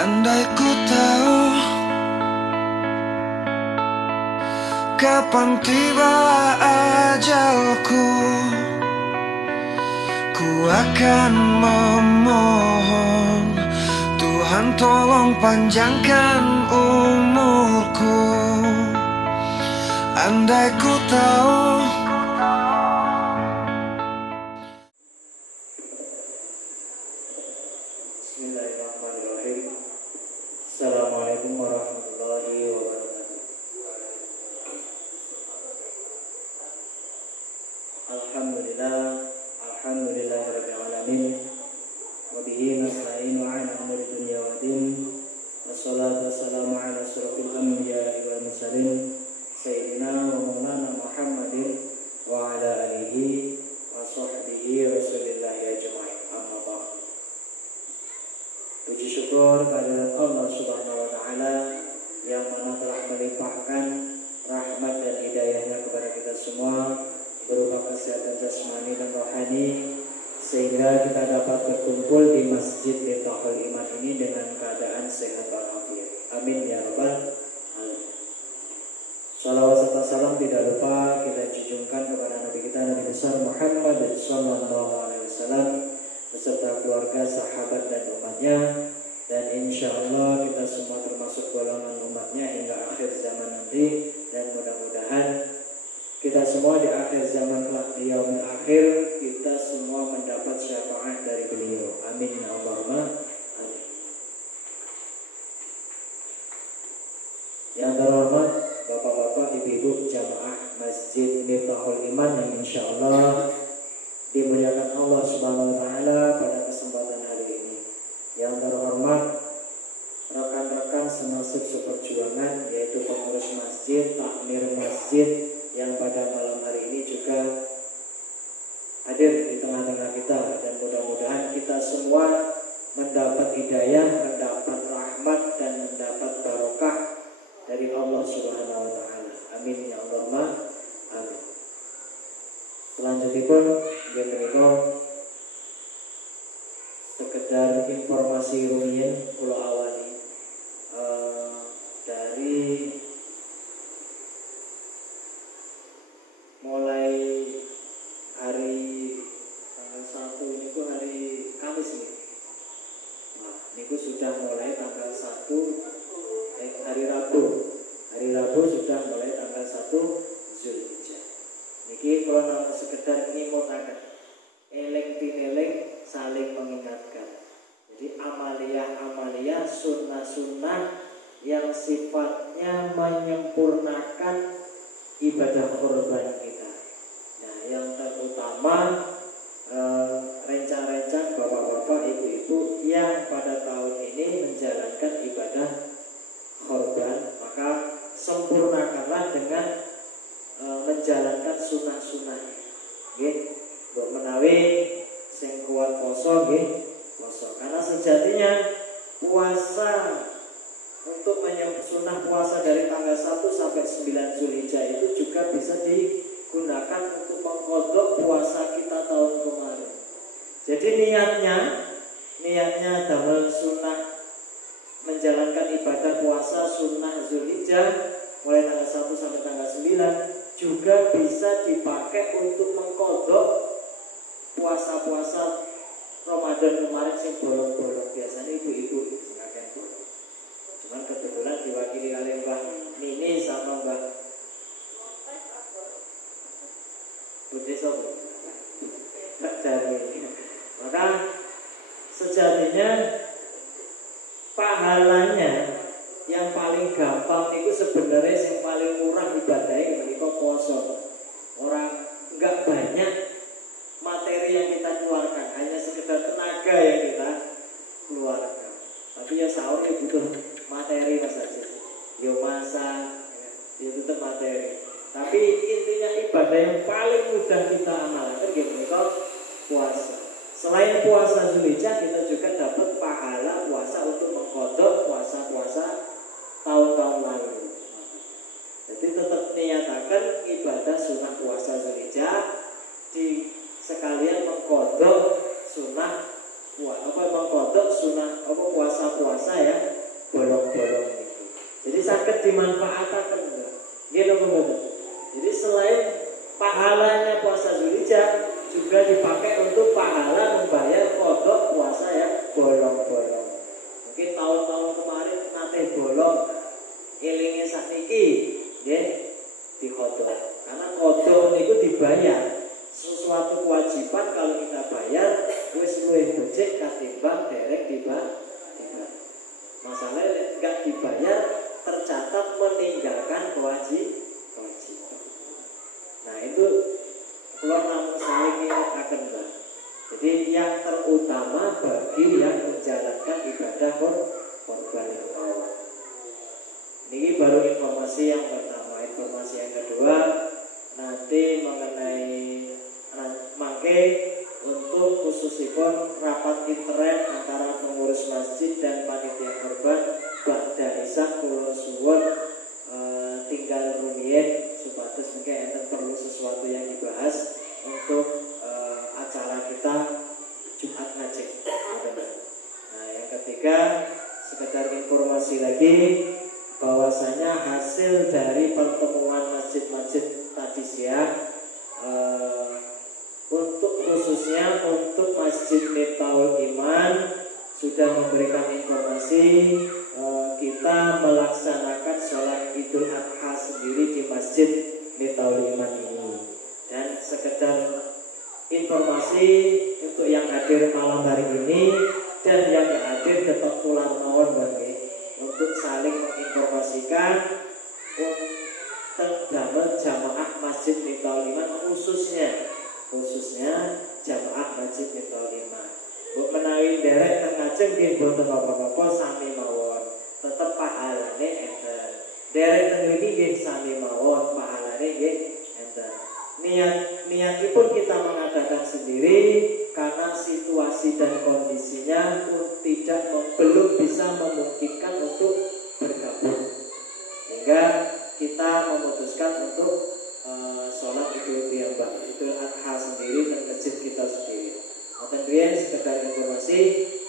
Andai ku tahu kapan tiba ajalku, ku akan memohon Tuhan tolong panjangkan umurku. Andai ku tahu. Bismillahirrahmanirrahim. Assalamualaikum warahmatullahi wabarakatuh. Alhamdulillahirabbil alamin. Wa bihi nasta'inu 'ala umuri dunya waddin. Wassalatu wassalamu 'ala asyrofil anbiya'i wal mursalin sayyidina wa maulana Muhammadin wa 'ala alihi wa sahbihi rasulillahi ajma'in. Amma ba'd. Puji syukur kehadirat Allah Subhanahu wa taala yang mana telah melimpahkan rahmat dan hidayahnya kepada kita semua berupa kesehatan jasmani dan rohani, sehingga kita dapat berkumpul di Masjid Miftahul Iman ini dengan keadaan sehat walafiat. Amin ya rabbal alamin. Shalawat serta salam tidak lupa kita junjungkan kepada Nabi kita, Nabi besar Muhammad sallallahu alaihi wasallam beserta keluarga, sahabat dan umatnya, dan insya Allah kita semua termasuk golongan umatnya hingga akhir zaman nanti, dan mudah-mudahan kita semua di akhir zaman kelak di yaumil akhir kita semua mendapat syafaat dari beliau. Amin ya Allahumma amin. Yang terhormat bapak-bapak, ibu-ibu jamaah Masjid Miftahul Iman yang insya Allah dimuliakan Allah Subhanahu wa taala pada kesempatan hari ini. Yang terhormat rekan-rekan senasib seperjuangan, yaitu pengurus masjid, takmir masjid yang pada malam hari ini juga hadir di tengah-tengah kita, dan mudah-mudahan kita semua mendapat hidayah, mendapat rahmat dan mendapat barokah dari Allah Subhanahu wa taala. Amin ya Allahumma amin. Selanjutnya menika sekedar informasi rumiyin kula awali dari mulai hari tanggal 1 niku hari Kamis nih. Nah, niku sudah mulai tanggal 1 hari Rabu. Hari Rabu sudah mulai tanggal 1 Zulhijjah. Niki kalau nama sekedar ngimutaken, eling pineling saling mengingatkan. Jadi amalia-amalia sunnah-sunnah yang sifatnya menyempurnakan ibadah korban kita. Nah, yang terutama rencana-rencana bapak-bapak, ibu-ibu yang pada tahun ini menjalankan ibadah korban, maka sempurnakanlah dengan menjalankan sunnah-sunnah. Nggih, mbok menawi sing kuat poso nggih, poso. Karena sejatinya puasa untuk sunnah puasa dari tanggal 1 sampai 9 Zulhijjah itu juga bisa digunakan untuk mengqadha puasa kita tahun kemarin. Jadi niatnya damel sunnah menjalankan ibadah puasa sunnah Zulhijjah mulai tanggal 1 sampai tanggal 9 juga bisa dipakai untuk mengqadha puasa-puasa Ramadan kemarin sing bolong-bolong. Biasanya ibu-ibu sing akeh bolong. Cuman kebetulan diwakili oleh Mbah Nini sama Mbah Budi Sobo. Maka sejatinya pahalanya yang paling gampang itu sebenarnya yang paling murah ibadahnya menika poso. Orang enggak banyak materi yang kita keluarkan, hanya sekedar tenaga yang kita keluarkan. Tapi ya sahur ya butuh materi saja. Ya masak, ya tetap materi. Tapi intinya ibadah yang paling mudah kita amalkan menika puasa. Selain puasa Zulhijjah, kita juga dapat pahala puasa untuk mengqadha puasa-puasa tahun-tahun lalu. Jadi tetap niatakan ibadah sunnah puasa Zulhijjah di sekalian mengqadha sunnah mengqadha sunnah puasa-puasa ya selain pahalanya puasa Zulhijjah juga dipakai untuk pahala membayar kodok puasa yang bolong-bolong. Mungkin tahun-tahun kemarin nate bolong, elinge sakniki nggih dikodok. Karena kodok niku dibayar. Sesuatu kewajiban kalau kita bayar wis luwih becik katimbang derek tiba. Masalahnya enggak dibayar tercatat meninggalkan kewajiban. Nah itu keluar namun saling akan lah. Jadi yang terutama bagi yang menjalankan ibadah korban Allah. Ini baru informasi yang pertama. Informasi yang kedua nanti mengenai mangke untuk khususipun rapat internet antara pengurus masjid dan panitia korban ba'da isya kula suwun tinggal rumiyin supados mungkin enten perlu sesuatu yang dibahas untuk acara kita Jumat Ngaji. Nah, yang ketiga sekedar informasi lagi bahwasanya hasil dari pertemuan masjid-masjid tadi siang untuk khususnya untuk Masjid Miftahul Iman sudah memberikan informasi kita melaksanakan sholat Idul Adha sendiri di Masjid Miftahul Iman ini. Dan sekedar informasi untuk yang hadir malam hari ini dan yang hadir tetap tular mawon bagi untuk saling menginformasikan tentang jamaah Masjid Miftahul Iman khususnya jamaah Masjid Miftahul Iman. Mbok menawi derek teng ngajeng nggih mboten apa-apa sami mawon. Tetep pahalane enten. Derek teng mriki nggih sami mawon pahalane nggih enten. Niatipun kita mengadakan sendiri karena situasi dan kondisinya pun belum bisa memungkinkan untuk bergabung. Sehingga kita memutuskan untuk sholat Idul Adha sendiri dan masjid kita sendiri. Kemudian sekedar informasi,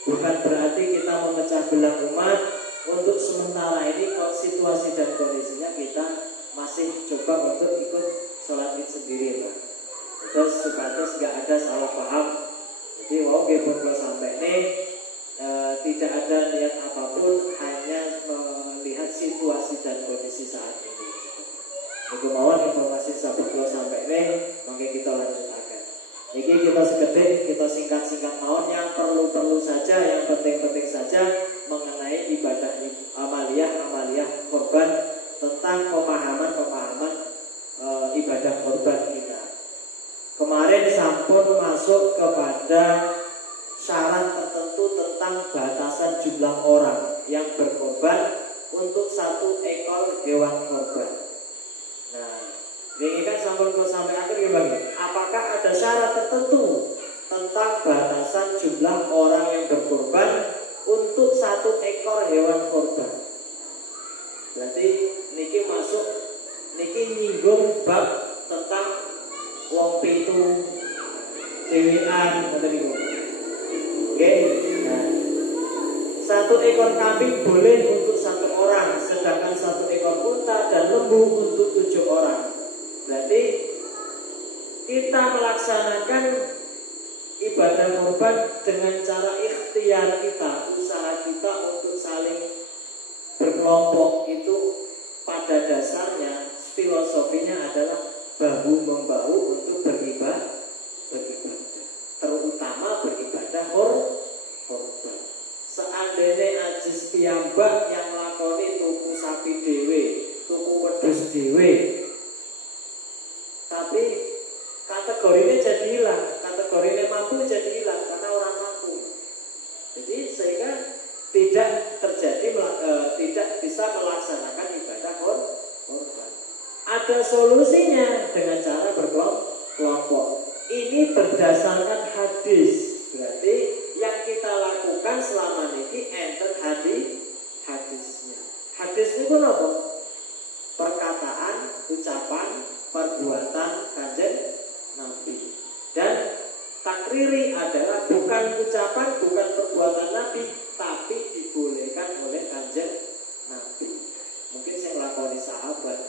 bukan berarti kita memecah belah umat. Untuk sementara ini situasi dan kondisinya kita masih coba untuk ikut sholat Id sendiri, Pak. Terus sebatas nggak ada salah paham. Jadi wow pun kalau sampai ini tidak ada niat apapun, hanya melihat situasi dan kondisi saat ini. Itu mawon informasi sahabat kalau sampai ini, maka kita lanjutkan. Ini kita sekedip, kita singkat-singkat mawon yang perlu-perlu saja, yang penting-penting saja mengenai ibadah amaliyah korban tentang pemahaman ibadah korban kita. Kemarin sampun masuk kepada syarat tertentu tentang batasan jumlah orang yang berkorban untuk satu ekor hewan korban. Nah, ini kan sampai akhir ya Bang. Apakah ada syarat tertentu tentang batasan jumlah orang yang berkorban untuk satu ekor hewan korban? Berarti niki nyinggung bab tentang wong pitu dewean ngoten niku. Oke. Nah, satu ekor kambing boleh untuk satu orang, sedangkan satu ekor unta dan lembu untuk 7 orang. Berarti kita melaksanakan ibadah korban dengan cara ikhtiar kita, usaha kita untuk saling berkelompok itu pada dasarnya filosofinya adalah bahu membahu untuk beribadah, terutama beribadah korban. Seandainya ajis piyambak yang lakoni tuku sapi dewe, tuku wedhus dewe, tapi kategorinya jadi hilang, kategorinya mampu jadi hilang karena orang mampu. Jadi sehingga tidak bisa melaksanakan ibadah korban. Ada solusinya dengan cara berkelompok. Ini berdasarkan hadis. Berarti yang kita lakukan selama ini enten hadisnya. Hadis itu apa? Perkataan, ucapan, perbuatan Kanjeng Nabi. Dan takriri adalah bukan ucapan, bukan perbuatan Nabi, tapi dibolehkan oleh Kanjeng Nabi. Mungkin saya lakoni sahabat.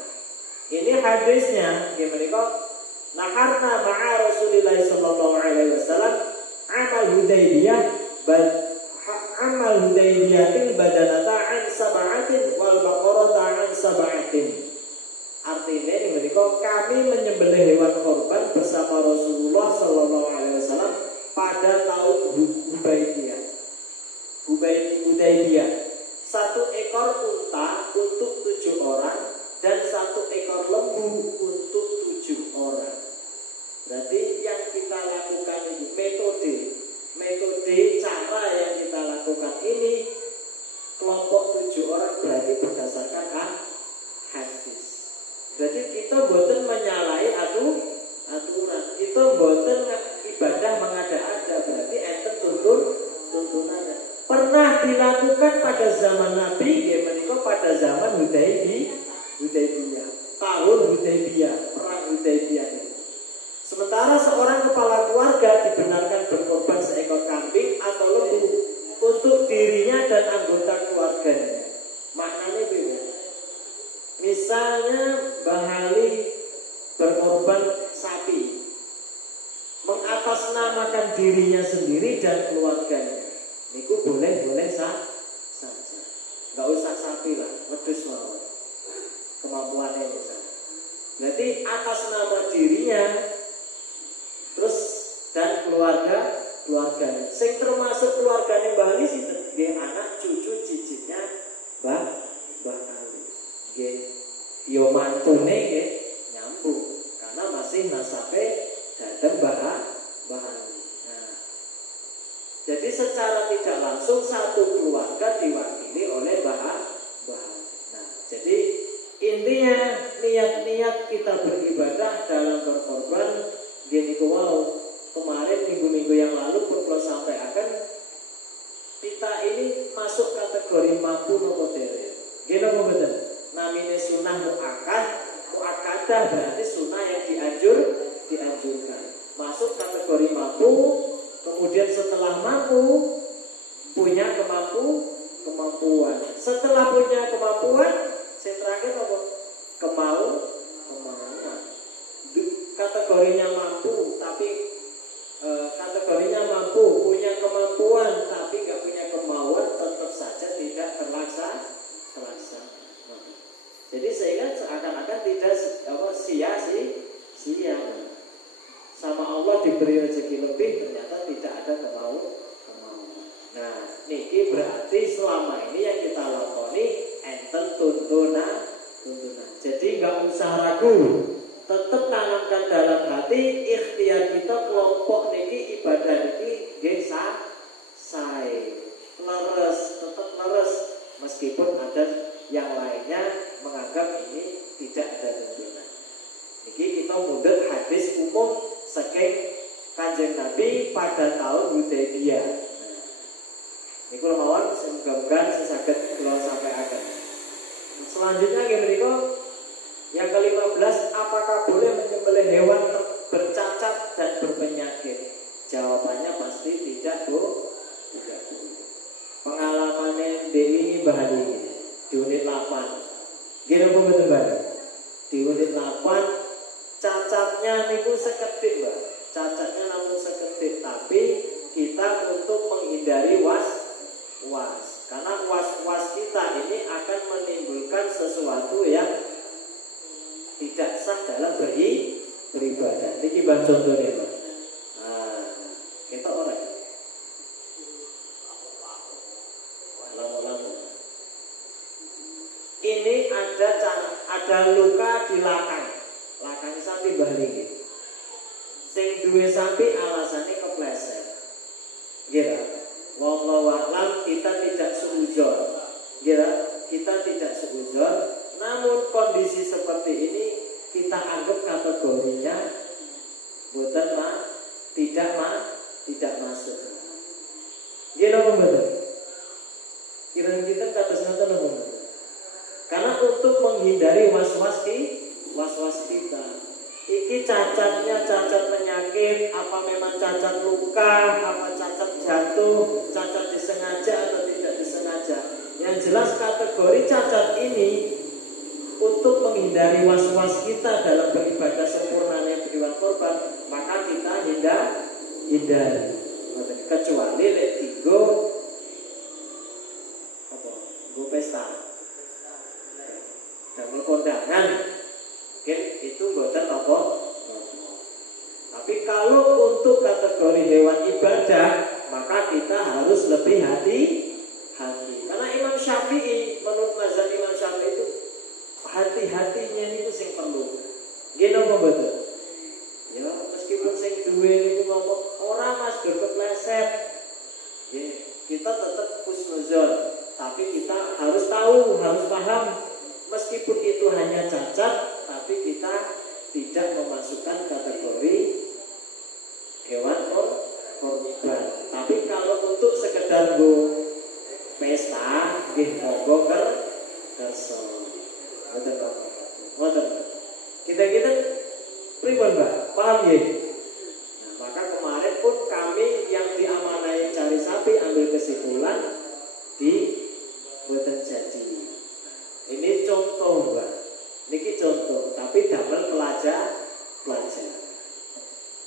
Ini hadisnya gimana kok? Naharna ma'a Rasulillah sallallahu alaihi wasallam amal Hudaybiyatin badanata an sab'atin wal baqarata an sab'atin. Artinya ini mereka kami menyembelih hewan korban bersama Rasulullah sallallahu alaihi wasallam pada tahun Hudaybiyah. 1 ekor unta untuk 7 orang dan 1 ekor lembu untuk 7 orang. Berarti yang kita lakukan ini metode cara yang kita lakukan ini kelompok 7 orang berarti berdasarkan hadis. Berarti kita boten menyalahi aturan. Kita boten ibadah mengada-ada, berarti enten tuntunannya. Pernah dilakukan pada zaman Nabi, menika pada zaman Hudaybiyah. Tahun Hudaybiyah, perang Hudaybiyah ini. Sementara seorang kepala keluarga dibenarkan berkorban seekor kambing atau lembu untuk dirinya dan anggota keluarganya. Maknanya beda. Misalnya bahali berkorban sapi, mengatasnamakan dirinya sendiri dan keluarganya. Niku boleh saja. Enggak usah sapi lah, wedhus mawon. Kemampuannya misalnya. Berarti atas nama dirinya terus dan keluarganya. Sing termasuk keluarganya Mbah Ali sinten? Nggih anak cucu cicitnya Mbah Ali. Nggih yo mantune nggih nyambung karena masih nasabe dateng Mbah Ali. Nah, jadi secara tidak langsung satu keluarga diwakili oleh Mbah Ali. Nah, jadi intinya niat-niat kita beribadah dalam berkorban gini kemarin minggu-minggu yang lalu perlu sampai akan kita ini masuk kategori mampu nopo derek. Gini apa betul? Namanya sunnah muakkadah berarti sunnah yang dianjurkan. Masuk kategori mampu, kemudian setelah mampu punya kemampuan. Setelah punya kemampuan, yang terakhir apa? Kemauan. Kategorinya mampu, tapi kategorinya mampu, punya kemampuan, tapi nggak punya kemauan, tetap saja tidak terlaksana. Jadi sehingga seakan-akan tidak sia-sia. Sama Allah diberi rezeki lebih, ternyata tidak ada kemauan. Nah, niki berarti selama ini yang kita lakoni enten tuntunan. Jadi nggak usah ragu. Tetap tanamkan dalam hati ikhtiar kita kelompok niki ibadah niki nggih sae tetap leres meskipun ada yang lainnya menganggap ini tidak ada tuntunan. Niki kita mundur hadis umum saking Kanjeng Nabi pada tahun Hudaybiyah. Nah, niku mawon semoga sesaged kula sampaikan. Selanjutnya nggih yang ke-15, apakah boleh menyembelih hewan bercacat dan berpenyakit? Jawabannya pasti tidak boleh. Pengalamannya Dewi ini bahari di unit 8. Gini apa betul Mbak? Di unit 8 cacatnya niku sekedhik Mbak. Cacatnya namun sekedhik, tapi kita untuk menghindari was. Karena was kita ini akan menimbulkan sesuatu yang tidak sah dalam beribadah. Ini bang contohnya Pak. Kita orang lamu. Ini ada luka di lakang sapi balik. Sing duwe sapi alasannya kepleset. Gitu. Wallahu a'lam, kita tidak suudzon. Gitu. Kita tidak suudzon. Namun kondisi seperti ini kita anggap kategorinya tidak masuk. Gila betul. Kira kita kata senata betul. Karena untuk menghindari was-was kita. Iki cacatnya cacat penyakit, apa memang cacat luka, apa cacat jatuh, cacat disengaja atau tidak disengaja. Yang jelas kategori cacat ini untuk menghindari was-was kita dalam beribadah sempurnanya beriwan korban, maka kita hindari. Kecuali lek digo apa? Go pesta. Dan kondangan, mungkin itu boten apa? Tapi kalau untuk kategori hewan ibadah, maka kita harus lebih hati-hati. Karena Imam Syafi'i, menurut mazhab Imam Syafi'i itu hati-hatinya itu sing perlu. Gini apa betul? Ya meskipun sing duwe niku ngomong ora Mas dur kepleset. Ya, kita tetap husnuzon, tapi kita harus tahu, harus paham. Meskipun itu hanya cacat, tapi kita tidak memasukkan kategori hewan korban. Tapi kalau untuk sekedar go pesta, nggih monggo kerso. Ngoten. Kita pripun, Mbak? Paham nggih? Nah, maka kemarin pun kami yang diamanai cari sapi ambil kesimpulan di boten jadi. Ini contoh, Mbak. Niki contoh, tapi damel pelajar.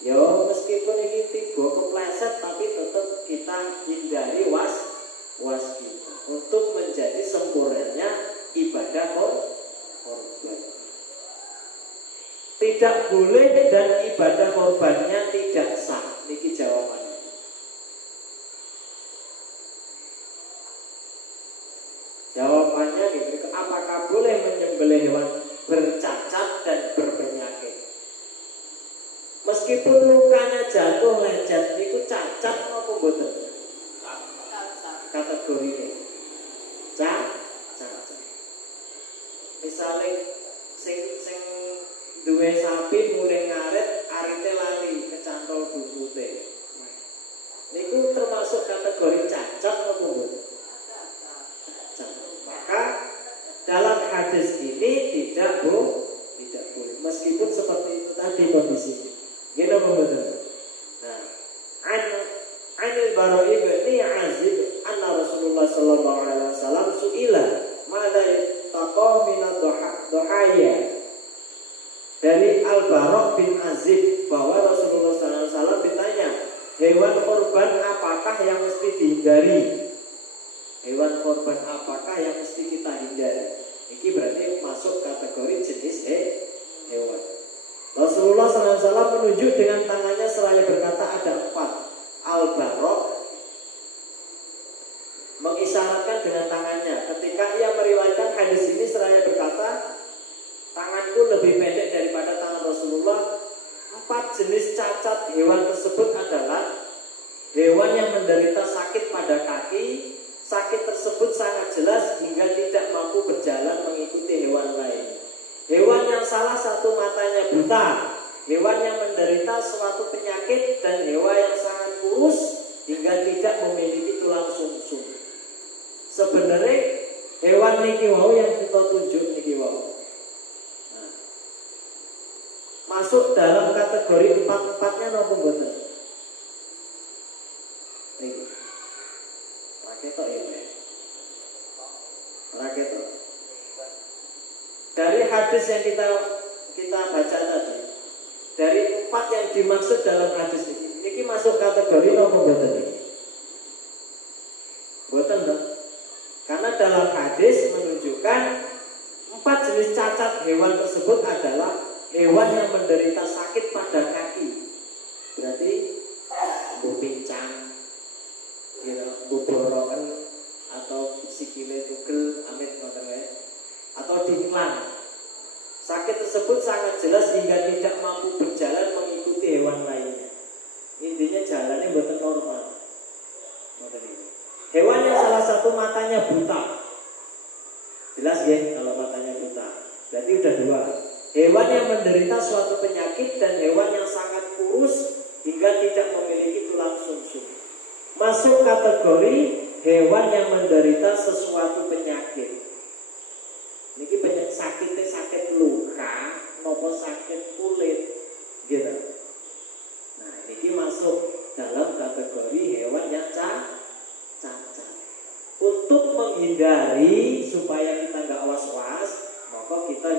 Yo, meskipun ini tiba kepleset, tapi tetap kita hindari was kita untuk menjadi sempurnanya ibadah korban. Tidak boleh dan ibadah korbannya tidak sah. Niki jawabannya. Jawabannya gitu. Apakah boleh menyembelih hewan bercacat dan berpenyakit? Meskipun lukanya jatuh lecet, itu cacat apa boten? Kategori ini cacat. Misalnya sing duwe sapi mulai ngaret, arite lali kecantol bubute. Niku termasuk kategori cacat apa boten? Maka dalam hadis ini tidak boleh. Meskipun seperti itu tadi kondisinya. Gini betul. Nah, anil Bara'i bin Azib anna Rasulullah sallallahu alaihi wasallam su'ila mada taqa min ad-duhaya. Dari Al-Bara' bin Azib bahwa Rasulullah sallallahu alaihi wasallam ditanya, hewan korban apakah yang mesti dihindari? Hewan korban apakah yang mesti kita hindari? Ini berarti masuk kategori jenis hewan. Rasulullah SAW menunjuk dengan tangannya seraya berkata ada 4. Al-Bara' mengisyaratkan dengan tangannya. Ketika ia meriwayatkan hadis ini seraya berkata, tanganku lebih pendek daripada tangan Rasulullah. 4 jenis cacat hewan tersebut adalah hewan yang menderita sakit pada kaki. Sakit tersebut sangat jelas hingga tidak mampu berjalan mengikuti hewan lain. Hewan yang salah satu matanya buta, hewan yang menderita suatu penyakit, dan hewan yang sangat kurus hingga tidak memiliki tulang sumsum. Sebenarnya hewan niki wau yang kita tunjuk niki wau. Nah, masuk dalam kategori 4-4-nya napa mboten? Niki. Raketok ya. Raketok. Dari hadis yang kita baca tadi, dari 4 yang dimaksud dalam hadis ini masuk kategori apa mboten iki? Mboten dong. Karena dalam hadis menunjukkan 4 jenis cacat hewan tersebut adalah hewan yang menderita sakit pada kaki. Berarti bu pincang, bu borongan, atau sikile tugel, amit ngoten wae, atau dingklan. Sakit tersebut sangat jelas hingga tidak mampu berjalan mengikuti hewan lainnya. Intinya jalannya bukan normal. Hewan yang salah satu matanya buta. Jelas ya kalau matanya buta. Berarti udah 2. Hewan yang menderita suatu penyakit dan hewan yang sangat kurus hingga tidak memiliki tulang sumsum. Masuk kategori hewan yang menderita sesuatu penyakit. Niki banyak sakit luka, nopo sakit kulit, gitu. Nah, niki masuk dalam kategori hewan yang cacat. Untuk menghindari supaya kita nggak was-was, maka kita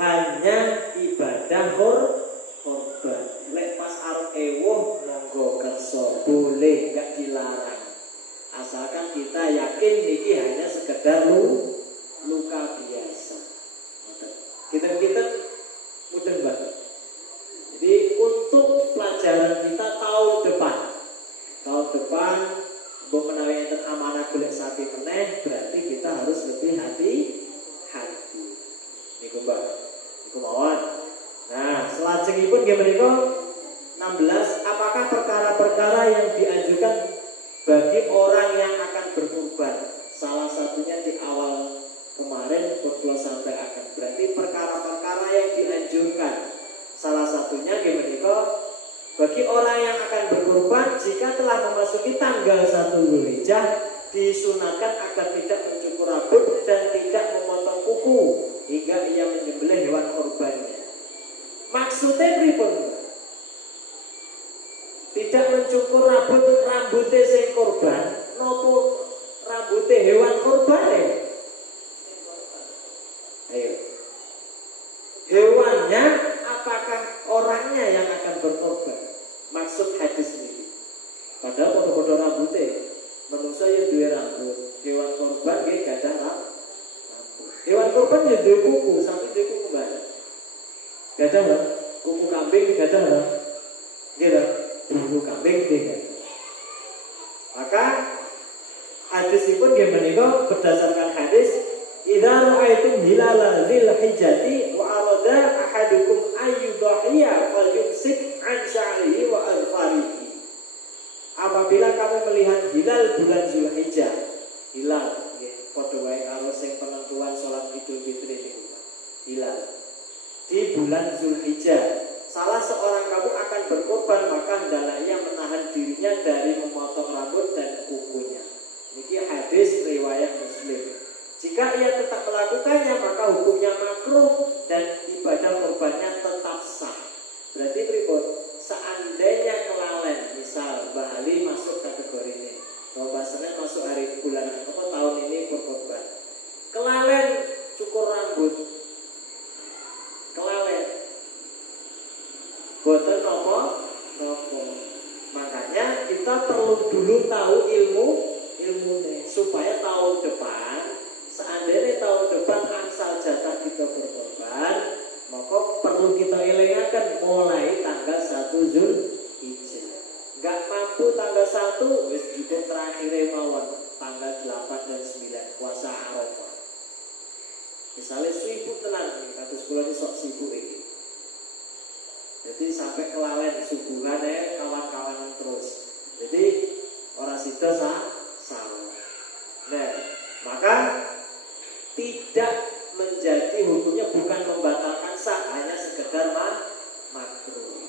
hanya ibadah korban. Lek pas arep ewuh monggo kerso, boleh, enggak dilarang. Asalkan kita yakin niki hanya sekedar luka biasa. Kita mudeng banget. Jadi untuk pelajaran kita tahun depan mbok menawi enten amanah golek sapi meneh, berarti kita harus lebih hati-hati. Niku Mbak, niku mawon. Nah, selajengipun nggih menika 16, apakah perkara-perkara yang dianjurkan bagi orang yang akan berkurban? Salah satunya di awal kemarin kula sampaikan, berarti perkara-perkara yang dianjurkan. Salah satunya nggih menika bagi orang yang akan berkurban jika telah memasuki tanggal 1 Dzulhijjah disunatkan agar tidak mencukur rambut dan tidak memotong kuku hingga ia menyembelih hewan kurbannya. Maksudnya pripun? Tidak mencukur rambutnya sing kurban, nopo rambutnya hewan kurbane? Ayo. Hewannya apakah orangnya yang akan berkorban? Maksud hadis ini. Padahal podo-podo rambutnya, manusia yang duwe rambut, hewan korban nggih gadah rambut. Hewan korban ya duwe kuku, sapi duwe kuku banyak. Gadah lah, kuku kambing gadah lah. Nggih lah, kuku kambing gadah. Maka hadis pun nggih menika berdasarkan hadis idza ra'aitum hilala dzulhijjati wa arada ahadukum ayyudhiya falyumsik an sya'rihi wa azfarihi. Apabila kamu melihat hilal bulan Zulhijjah, hilal nggih padha wae karo sing penentuan salat Idul Fitri niku. Hilal di bulan Zulhijjah, salah seorang kamu akan berkorban, maka hendaklah ia menahan dirinya dari memotong rambut dan kukunya. Niki hadis riwayat Muslim. Jika ia tetap melakukannya, maka hukumnya makruh dan ibadah kurbannya tetap sah. Berarti pripun? Seandainya kelalen, misal Mbah Ali masuk kategori ini, Mbah Senin masuk hari bulan apa tahun ini berkorban, kelalen cukur rambut, kelalen, boten nopo. Makanya kita perlu dulu tahu ilmunya supaya tahun depan, seandainya tahun depan angsal jatah kita berkorban, maka perlu kita elingaken mulai tanggal 1 Zulhijjah. Enggak mampu tanggal 1 wis juga terakhir mawon tanggal 8 dan 9 puasa Arafah. Misalnya sibuk tenan nih, kados kula iki sok sibuk iki. Jadi sampai kelalen subuhan kawan-kawan terus. Jadi orang sida salah. Nah, maka tidak menjadi hukumnya bukan membatalkan sah, hanya sekedar makruh.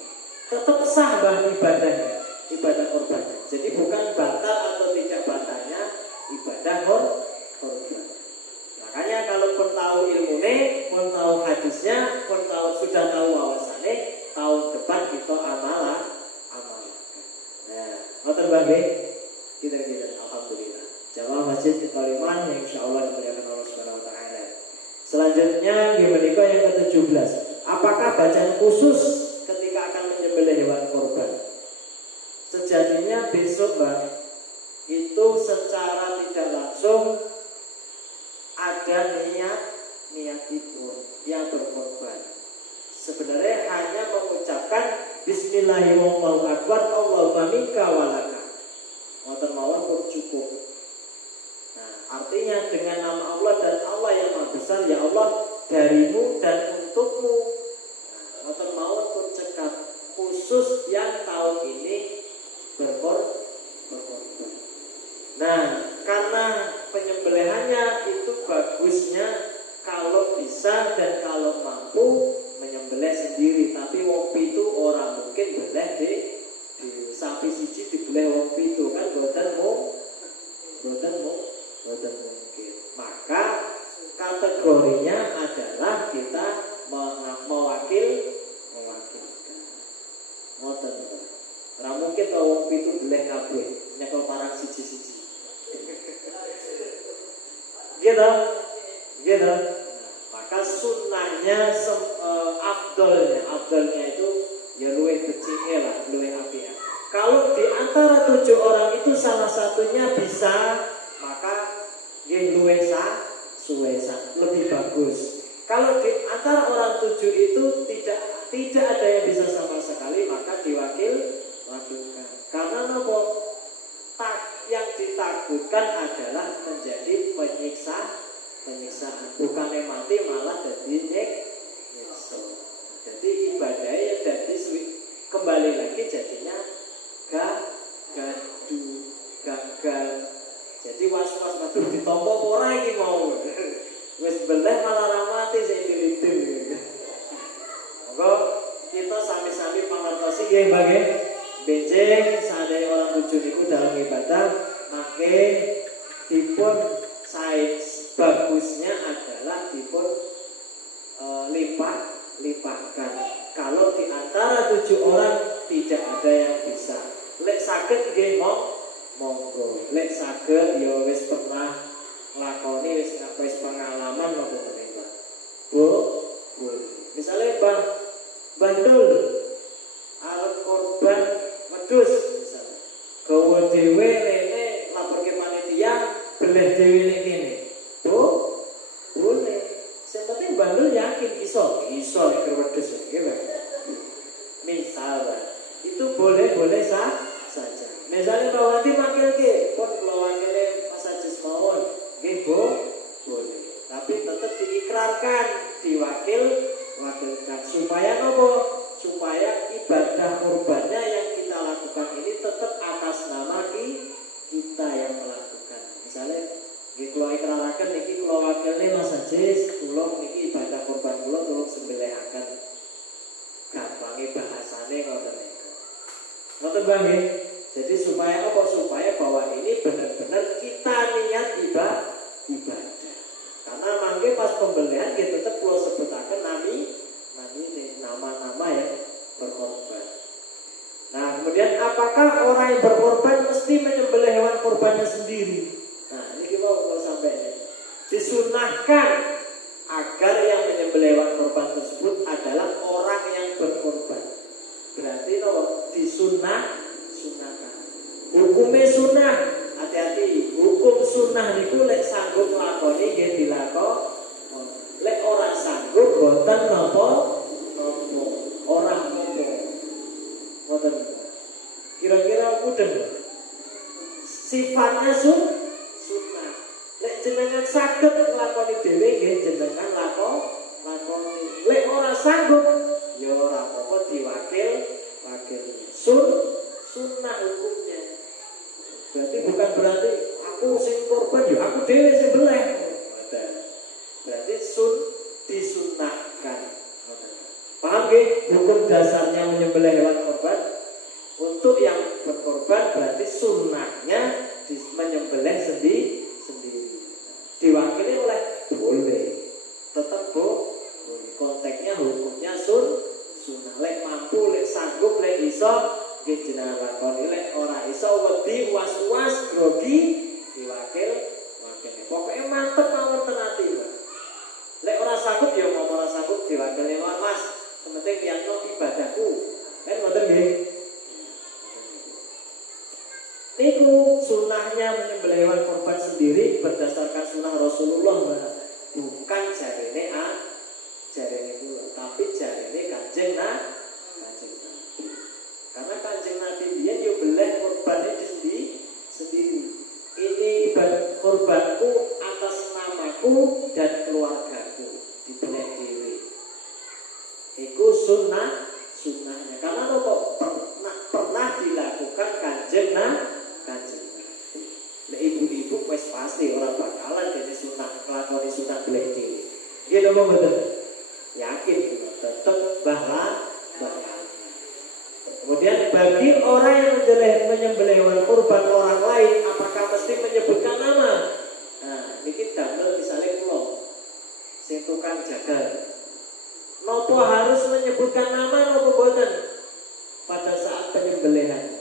Tetap sah ibadahnya, ibadah korban. Jadi bukan batal atau tidak batalnya ibadah korban. Makanya kalau pun tahu ilmunya, pun tahu hadisnya, pun sudah tahu wawasannya, tahun depan kita amalkan. Nah, ngoten nggih. Kita alhamdulillah. Jamaah Masjid Al-Iman yang insyaallah dimuliakan Allah Subhanahu wa taala. Selanjutnya menika yang ke-17. Apakah bacaan khusus ketika akan menyembelih hewan kurban? Sejatinya besok Mbak, itu secara tidak langsung ada niat itu yang berkorban. Sebenarnya hanya mengucapkan Bismillahirrahmanirrahim, Allahumma minka walaka. Ngoten mawon pun cukup. Nah, artinya dengan nama Allah dan Allah yang Maha Besar, ya Allah, darimu dan untukmu. Nah, ngoten mawon pun cekap khusus yang tahun ini berkorban. Nah, karena penyembelihannya itu bagusnya kalau bisa dan kalau mampu menyembelih sendiri, tapi wong pitu orang mungkin boleh di sapi siji dibeleh wong pitu kan boten mungkin. Maka kategorinya adalah kita Afdolnya itu ya luwih becike lah, luwih apik. Kalau di antara 7 orang itu salah satunya bisa, maka nggih luwih suwesan, lebih bagus. Kalau di antara orang 7 itu tidak ada yang bisa sama sekali, maka diwakilkan. Karena nopo? Yang ditakutkan adalah menjadi penyiksaan, bukannya mati malah jadi nyiksa. Jadi ibadahnya jadi kembali lagi jadinya gagal. Jadi was-was waduh ditompo ora iki mau. Wis beleh malah ra mati sing dilidin. Monggo kita sami-sami pangertosi nggih Mbak nggih. Benjing sadaya orang 7 niku dalam ibadah mangke dipun bagusnya adalah dipun lipatkan. Kalau di antara 7 orang tidak ada yang bisa. Lek saged nggih monggo. Lek saged ya wis pernah nglakoni wis pengalaman napa menika. Misalnya Bandul arep korban wedhus misalnya. Gawa dhewe rene laporke panitia beleh dhewe ning kene. Boleh. Sing penting Bandul yakin iso nek wedhus nggih. Misalnya itu boleh saja. Misalnya Mbak Wati makilke pun kula wakile Mas Ajis mawon nggih boleh. Tapi tetap diikrarkan, diwakilkan supaya nopo? Supaya ibadah kurbannya yang kita lakukan ini tetap atas nama kita yang melakukan. Misalnya kula ikraraken niki kula wakilne Mas Ajis, kula niki ibadah kurban kula tulung sembelihaken. Gampange bahasane ngoten niku. Ngoten Bang nggih. Jadi supaya apa? Supaya bahwa ini benar-benar kita niat ibadah. Karena mangke pas pembelian kita tetap kula sebutaken nama-nama yang berkorban. Nah, kemudian apakah orang yang berkorban mesti menyembelih hewan korbannya sendiri? Nah, ini kita mau sampai disunahkan agar yang menyembelih hewan korban tersebut adalah orang yang berkorban. Berarti sunahkan. Hukumnya sunnah, hati-hati. Hukum sunnah niku lek sanggup nglakoni nggih dilakoni. Lek ora sanggup boten napa ora napa. Boten. Kira-kira mudeng. Sifatnya sunnah. Lek jenengan saged nglakoni dhewe nggih jenengan lakoni. Lek ora sanggup ya ora apa-apa diwakil. Sunnah hukumnya. Berarti bukan berarti aku sing korban ya aku dhewe sing beleh. Berarti disunnahkan. Paham nggih? Hukum dasarnya menyembelih hewan korban untuk yang berkorban berarti sunnahnya menyembelih sendiri. Diwakili oleh boleh. Tetap boleh. Konteksnya hukumnya sunnah. Lek mampu, lek sanggup, lek iso nggih jenengan lakoni. Lek ora iso wedi was-was grogi diwakilne. Pokoke mantep mawon tenati, Pak. Lek ora sanggup ya mau ora sanggup diwakilne Mas. Sementing piyantun ibadahku. Kan ngoten nggih. Niku sunnahnya menyembelih hewan korban sendiri berdasarkan sunnah Rasulullah, Mbak. Bukan jarene kula, tapi jarene Kanjeng Nabi. Karena Kanjeng Nabi dia yo beleh korbannya sendiri. Ini ibadah korbanku atas namaku dan keluargaku dibeleh dhewe. Iku sunnahnya. Karena kok pernah dilakukan Kanjeng Nabi. Ibu-ibu wis pasti orang bakalan dene sunah, nglakoni sunah beleh dhewe. Nggih napa mboten? Yakin tetep bakal. Kemudian bagi orang yang menyembelih hewan kurban orang lain, apakah mesti menyebutkan nama? Nah, niki damel misalnya kula sing tukang jagal. Nopo harus menyebutkan nama nopo boten pada saat penyembelihan?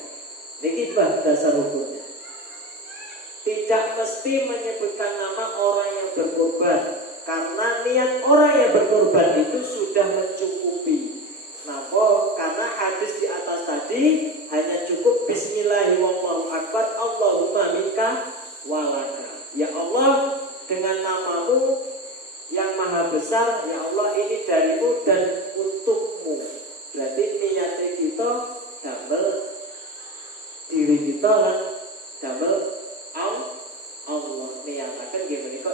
Niki dasar hukumnya. Tidak mesti menyebutkan nama orang yang berkorban. Karena niat orang yang berkorban itu sudah mencukupi. Napa? Karena hadis di atas tadi hanya cukup Bismillahirrahmanirrahim, Allahumma minka walaka. Ya Allah, dengan namamu yang maha besar, ya Allah, ini darimu dan untukmu. Berarti niatnya kita damel diri kita lan damel Allah niataken nggih menika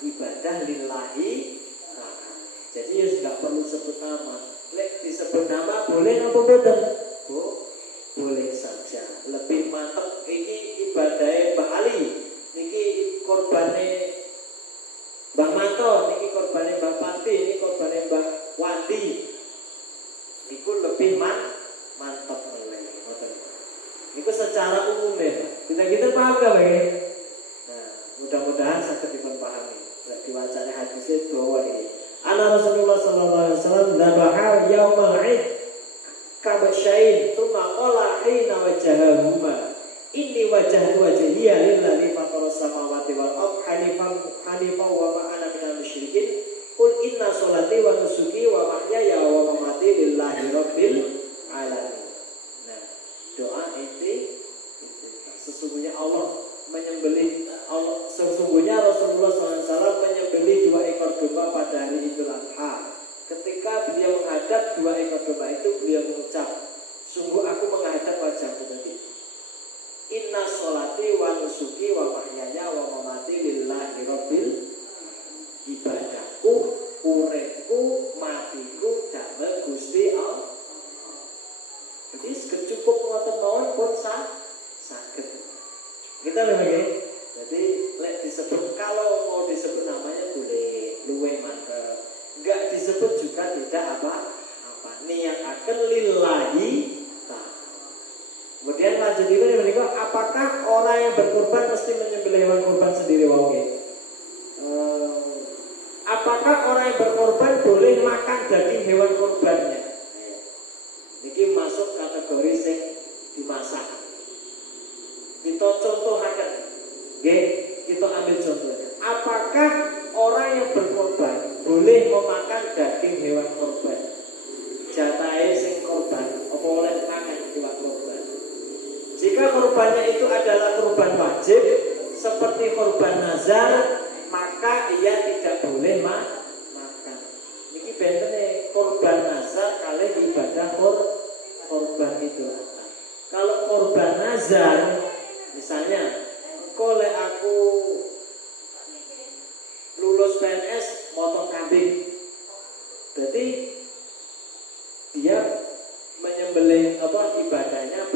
ibadah lillahi ta'ala. Jadi ya sudah perlu sebut nama. Lek disebut nama boleh apa mboten? Boleh saja. Lebih mantep iki ibadahe Mbah Ali. Niki korbane Mbah Manto, niki korbane Mbah Pati, niki korbane Mbah Wati. Iku lebih mantep meneh. Ngoten. Niku secara umum ya. Kita paham gak bae? Nah, mudah-mudahan saged dipahami. Lek diwacane hadisnya dawa iki. Ana Rasulullah sallallahu alaihi wasallam dzabaha yaumal 'id kabasyain tsumma qala hina wajhahuma inni wajhatu wajhiya lillazi fatara samawati wal ardh hanifan wa ma ana minal musyrikin qul inna sholati wa nusuki wa mahyaya wa mamati lillahi rabbil alamin. Nah, doa itu sesungguhnya sesungguhnya Rasulullah SAW menyembelih 2 ekor domba pada hari Idul Adha. Ketika beliau menghadap 2 ekor domba itu, beliau mengucap, sungguh aku menghadap wajahku tadi. Inna sholati wa nusuki wa mahyaya wa mamati lillahi rabbil ibadahku, uripku, matiku damel Gusti Allah. Jadi cukup ngoten mawon pun saged. Kita lagi. Jadi lek disebut, kalau mau disebut namanya boleh, luwih mantep. Enggak disebut juga tidak apa-apa. Niataken lillahi ta'ala. Kemudian lanjut itu menika, apakah orang yang berkorban mesti menyembelih hewan kurban sendiri wae? Apakah orang yang berkorban boleh makan daging hewan kurbannya? Ini masuk kategori sing dimasak. Kita contohkan. Oke, kita ambil contohnya. Apakah orang yang berkorban boleh memakan daging hewan korban? Jatahe sing korban, apa oleh makan hewan korban? Jika korbannya itu adalah korban wajib, seperti korban nazar, maka ia tidak boleh makan. Niki bentene korban nazar kalih ibadah korban itu. Kalau korban nazar, misalnya kalau aku lulus PNS motong kambing, berarti dia menyembelih ibadahnya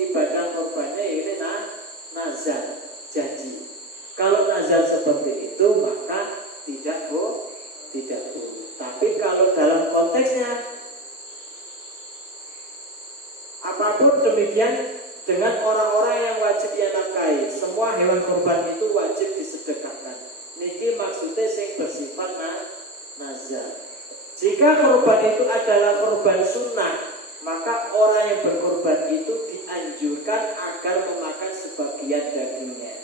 ibadah korbannya ini nazar janji. Kalau nazar seperti itu maka tidak boleh. Tapi kalau dalam konteksnya apapun demikian, dengan orang-orang yang wajib ia nafkahi, semua hewan korban itu wajib disedekahkan. Niki maksudnya sing bersifat nazar. Jika korban itu adalah korban sunnah, maka orang yang berkorban itu dianjurkan agar memakan sebagian dagingnya.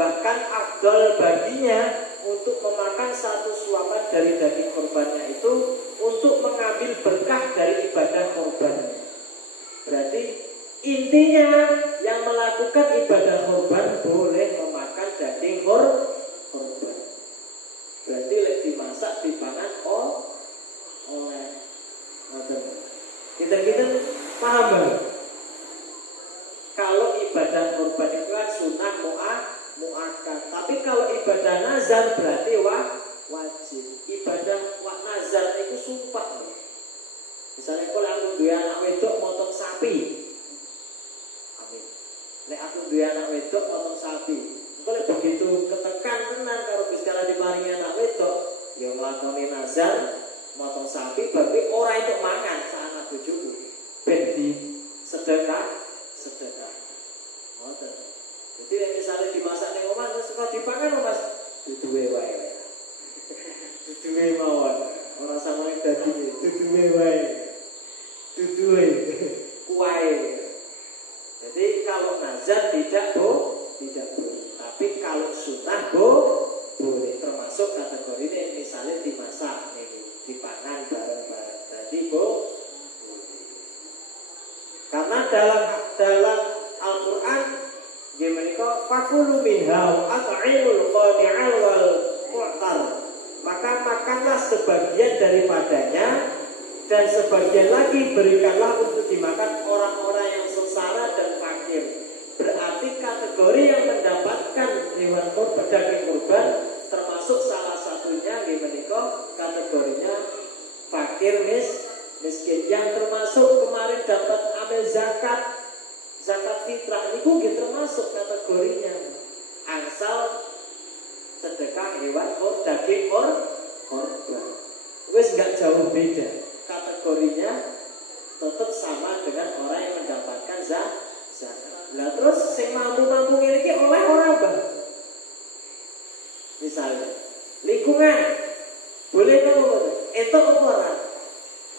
Bahkan afdal baginya untuk memakan 1 suapan dari daging korbannya itu untuk mengambil berkah dari ibadah korbannya. Berarti intinya yang melakukan ibadah korban boleh memakan daging korban. Berarti lek dimasak dipangan oleh. Kita paham banget. Kalau ibadah korban itu kan sunnah muakkad. Tapi kalau ibadah nazar berarti wajib. Ibadah nazar itu sumpah. Misalnya kalau aku duwe anak wedok motong sapi. Nek aku duwe anak wedok motong sapi. Kalau begitu ketekan tenan karo Gusti Allah diparingi anak wedok, ya nglakoni nazar motong sapi berarti ora entuk mangan sak anak bojoku. Ben di sedekah. Ngoten. Jadi misalnya dimasak ning omah terus kok dipangan Mas, duduhe wae. Duduhe mawon. Ora samane daging, duduhe wae. Duduhe kuwae. Jadi kalau nazar tidak boleh, tapi kalau sunnah boleh, termasuk kata dalam Al-Qur'an nggih menika fakulu minha at'imul qani'al wal mu'tar. Maka makanlah sebagian daripadanya dan sebagian lagi berikanlah untuk dimakan orang-orang yang sengsara dan fakir. Berarti kategori yang mendapatkan hewan kurban, daging kurban, termasuk salah satunya nggih menika kategorinya fakir miskin, yang termasuk kemarin dapat amil zakat fitrah niku nggih termasuk kategorinya. Angsal sedekah hewan daging korban. Wis enggak jauh beda. Kategorinya tetap sama dengan orang yang mendapatkan zakat. Lah terus sing mampu-mampu ngene iki oleh ora, Bang? Misalnya lingkungan boleh kok entuk apa ora?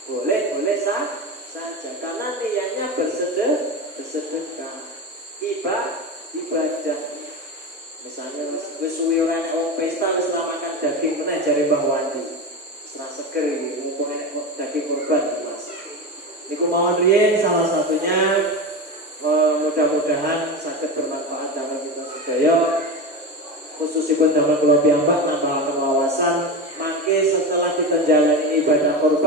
Boleh saja karena niatnya bersedekah. Ibadah. Misalnya wis suwi ora nek pesta wis ora makan daging meneh jare Mbah Wandi. Wis ra seger iki mumpung nek daging kurban Mas. Niku mawon riyen salah satunya mudah-mudahan saged bermanfaat damel kita sedaya. Khususipun damel kula piyambak nambahaken wawasan mangke setelah kita jalani ibadah kurban